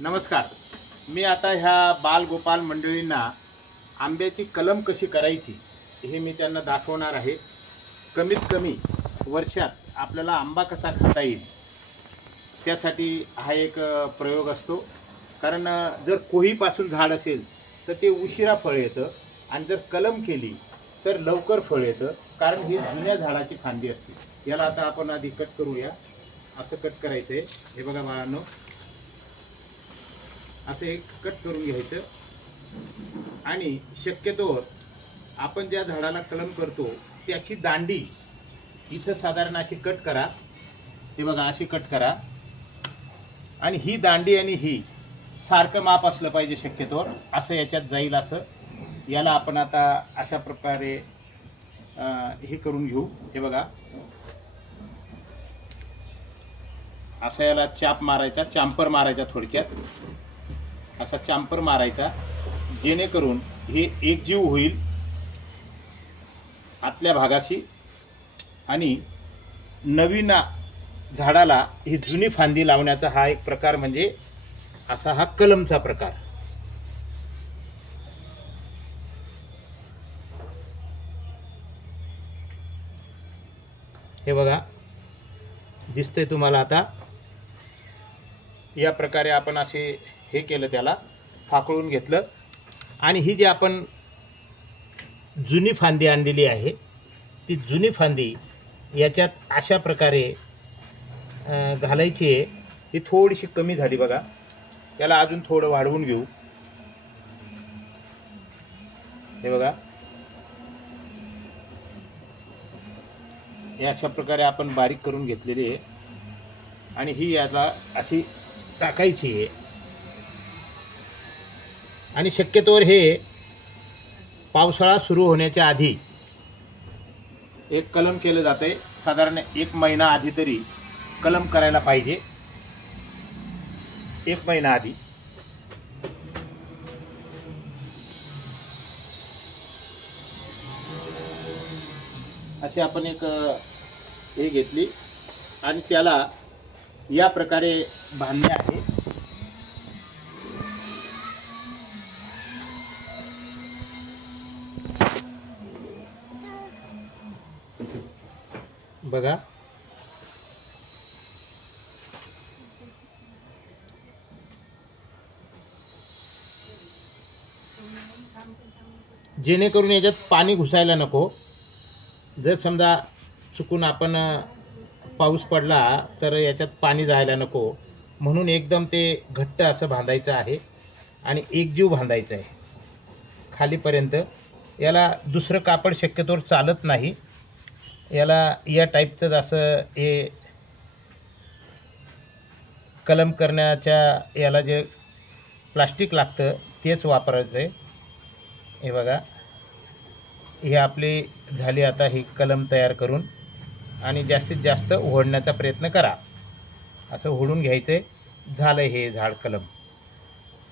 नमस्कार. मी आता ह्या बालगोपाल मंडळींना आंब्याची कलम कशी करायची हे मी त्यांना दाखवणार आहे. कमीत कमी वर्षात आपल्याला आंबा कसा खाता येईल त्यासाठी हा एक प्रयोग असतो. कारण जर कोहीपासून झाड असेल तर ते उशिरा फळ येतं आणि जर कलम केली तर लवकर फळ येतं. कारण ही जुन्या झाडाची फांदी असते. याला आता आपण आधी कट करूया. असं कट करायचं आहे हे बघा बाळांनो. असं एक कट करून घ्यायचं. आणि शक्यतोवर आपण ज्या झाडाला कलम करतो त्याची दांडी इथं साधारण अशी कट करा. हे बघा अशी कट करा. आणि ही दांडी आणि ही सारखं माप असलं पाहिजे शक्यतोवर असं याच्यात जाईल असं. याला आपण आता अशा प्रकारे हे करून घेऊ. हे बघा. असा याला चाप मारायचा चांपर मारायचा थोडक्यात. असा चांपर मारायचा जेणेकरून हे एकजीव होईल आतल्या भागाशी. आणि नवीन झाडाला ही जुनी फांदी लावण्याचा हा एक प्रकार म्हणजे असा हा कलमचा प्रकार. हे बघा दिसतंय तुम्हाला आता. या प्रकारे आपण असे हे केलं त्याला फाकळून घेतलं. आणि ही जी आपण जुनी फांदी आणलेली आहे ती जुनी फांदी याच्यात अशा प्रकारे घालायची आहे. ही थोडीशी कमी झाली बघा. त्याला अजून थोडं वाढवून घेऊ. हे बघा. हे अशा प्रकारे आपण बारीक करून घेतलेली आहे. आणि ही याला अशी टाकायची आहे. आणि शक्यतोवर हे पावसाळा सुरू होण्याच्या आधी एक कलम केलं जाते. साधारण एक महिना आधी तरी कलम करायला पाहिजे. एक महिना आधी. असे आपण एक हे घेतली. आणि त्याला या प्रकारे बांधले आहे. बघा. जेणेकरून याच्यात पाणी घुसायला नको. जर समजा चुकून आपण पाऊस पडला तर याच्यात पाणी जायला नको. म्हणून एकदम ते घट्ट असं बांधायचं आहे आणि एकजीव बांधायचं आहे. खालीपर्यंत. याला दुसरं कापड शक्यतोवर चालत नाही. याला या टाईपचंच असं हे कलम करण्याच्या याला जे प्लास्टिक लागतं तेच वापरायचं आहे हे बघा. हे आपली झाली आता ही कलम तयार करून आणि जास्तीत जास्त ओढण्याचा प्रयत्न करा. असं ओढून घ्यायचं आहे झालं हे झाड कलम.